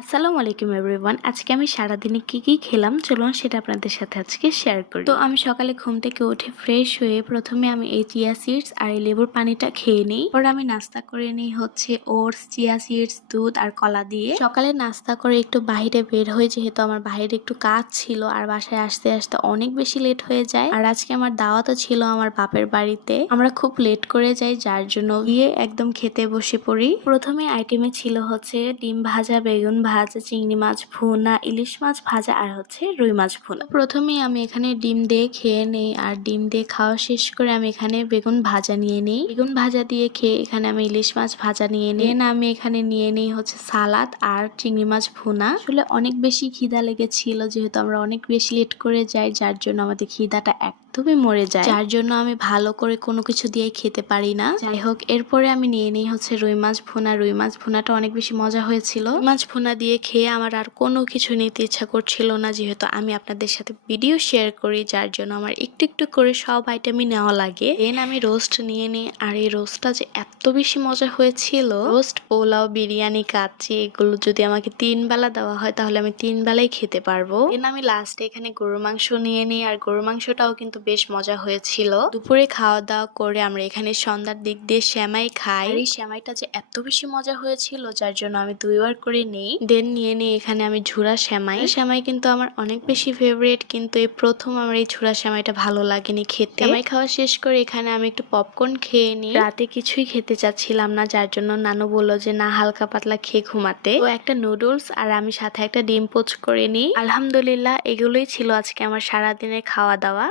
আসসালামু আলাইকুম এভরিওয়ান। আজকে আমি সারাদিনে কি খেলাম চলুন সেটা আপনাদের সাথে আজকে শেয়ার করি। তো আমি সকালে ঘুম থেকে উঠে ফ্রেশ হয়ে প্রথমে আমি এই চিয়া সিডস আর এই লেবুর পানিটা খেয়ে নিই। পরে আমি নাস্তা করে নিই হচ্ছে ওটস, চিয়া সিডস, দুধ আর কলা দিয়ে। সকালে নাস্তা করে একটু বাইরে বের হই, যেহেতু আমার বাইরে একটু কাজ ছিল আর বাসায় আসতে আসতে অনেক বেশি লেট হয়ে যায়। আর আজকে আমার দাওয়াতও ছিল আমার বাপের বাড়িতে। আমরা খুব লেট করে যাই, যার জন্য গিয়ে একদম খেতে বসে পড়ি। প্রথমে আইটেমে ছিল হচ্ছে ডিম ভাজা, বেগুন ভাজা, চিংড়ি মাছ ভুনা, ইলিশ মাছ ভাজা আর হচ্ছে রুই মাছ ভুনা। প্রথমেই আমি এখানে ডিম দিয়ে খেয়ে নেই, আর ডিম দিয়ে খাওয়া শেষ করে আমি এখানে বেগুন ভাজা নিয়ে নিই। বেগুন ভাজা দিয়ে খেয়ে এখানে আমি ইলিশ মাছ ভাজা নিয়ে নিই। আমি এখানে নিয়ে নিই হচ্ছে সালাদ আর চিংড়ি মাছ ভুনা। আসলে অনেক বেশি খিদা লেগেছিল, যেহেতু আমরা অনেক বেশি লেট করে যাই, যার জন্য আমাদের খিদাটা একদমই মরে যায়, যার জন্য আমি ভালো করে কোনো কিছু দিয়ে খেতে পারি না। যাই হোক, এরপরে আমি নিয়ে নিই হচ্ছে রুই মাছ ভুনা। রুই মাছ ভুনাটা অনেক বেশি মজা হয়েছিল। মাছ ভুনা দিয়ে খেয়ে আমার আর কোনো কিছু নিতে ইচ্ছা করছিল না, যেহেতু আমি আপনাদের সাথে ভিডিও শেয়ার করি, যার জন্য আমার একটু একটু করে সব আইটেমই নেওয়া লাগে। দেন আমি রোস্ট নিয়ে নিই, আর এই রোস্টটা যে এত বেশি মজা হয়েছিল। রোস্ট, পোলাও, বিরিয়ানি, কাচ্চি এগুলো যদি আমাকে 3 বেলা দেওয়া হয় তাহলে আমি 3 বেলাই খেতে পারবো। দেন আমি লাস্টে এখানে গরুর মাংস নিয়ে নিই, আর গরুর মাংসটাও কিন্তু বেশ মজা হয়েছিল। দুপুরে খাওয়া দাওয়া করে আমরা এখানে সন্ধ্যার দিক দিয়ে সেমাই খাই। আর এই সেমাইটা যে এত বেশি মজা হয়েছিল, যার জন্য আমি 2বার করে নিই। দেন নিয়ে নিই এখানে আমি ঝুরা সেমাই। সেমাই কিন্তু আমার অনেক বেশি ফেভারিট, কিন্তু এই প্রথম আমার এই ঝুরা সেমাইটা ভালো লাগেনি খেতে। সেমাই খাওয়া শেষ করে এখানে আমি একটু পপকর্ন খেয়ে নিই। রাতে কিছুই খেতে চাচ্ছিলাম না, যার জন্য নানু বললো যে না, হালকা পাতলা খেয়ে ঘুমাতে। তো একটা নুডলস আর আমি সাথে একটা ডিম পোচ করে নিই। আলহামদুলিল্লাহ, এগুলোই ছিল আজকে আমার সারাদিনের খাওয়া দাওয়া।